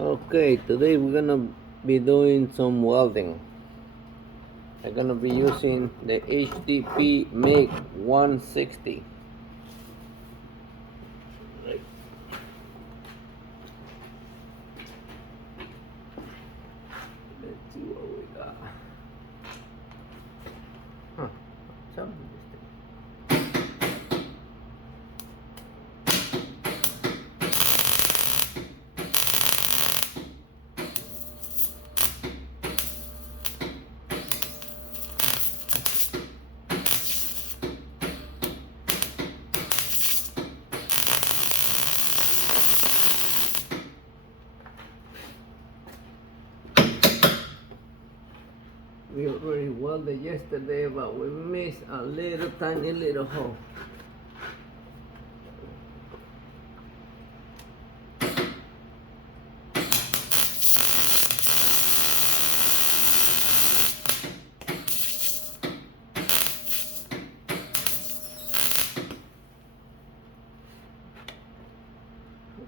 Okay, today we're gonna be doing some welding. I'm gonna be using the HTP MIG 160. Right. Let's see what we got. Huh, something we already welded yesterday, but we missed a little tiny little hole.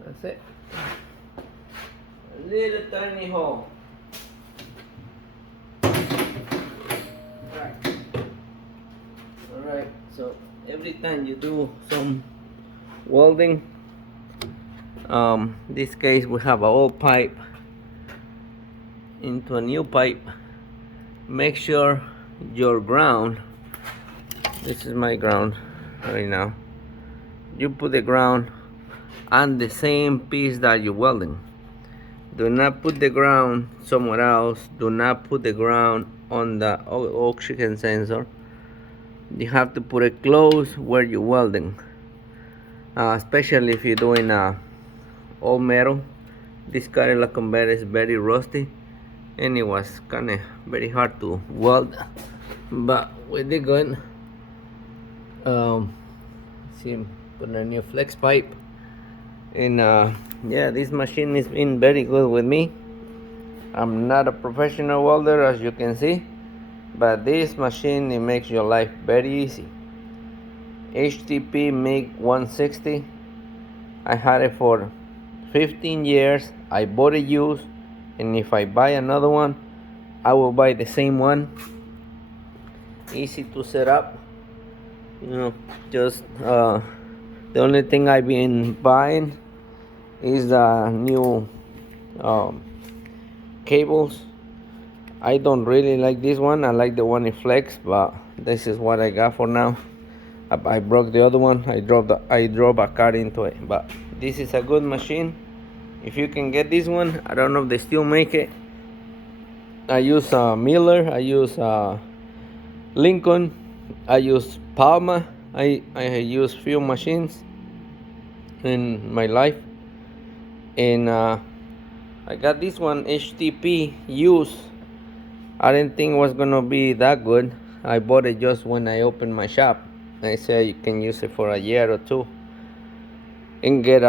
That's it. A little tiny hole. Right. Alright, so every time you do some welding, this case we have an old pipe into a new pipe. Make sure your ground, this is my ground right now, you put the ground on the same piece that you're welding. Do not put the ground somewhere else. Do not put the ground on the oxygen sensor. You have to put it close where you're welding, especially if you're doing all metal. This Cadillac converter is very rusty and it was kind of very hard to weld, but we did good. See, put a new flex pipe, and yeah, this machine has been very good with me. I'm not a professional welder, as you can see, but this machine, it makes your life very easy. HTP MIG 160. I had it for 15 years. I bought it used, and if I buy another one, I will buy the same one. Easy to set up, you know. Just the only thing I've been buying is the new cables. I don't really like this one. I like the one in flex, but this is what I got for now. I broke the other one. I drove a car into it, but this is a good machine. If you can get this one, I don't know if they still make it. I use Miller. I use Lincoln. I use Palma. I use few machines in my life, and I got this one HTP used. I didn't think it was gonna be that good. I bought it just when I opened my shop. I said you can use it for a year or two and get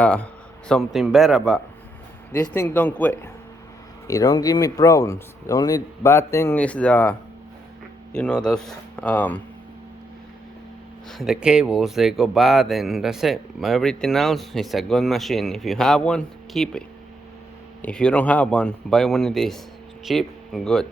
something better, but this thing don't quit. It don't give me problems. The only bad thing is the, you know, those the cables, they go bad, and that's it. Everything else is a good machine. If you have one, keep it. If you don't have one, buy one of these. Cheap and good.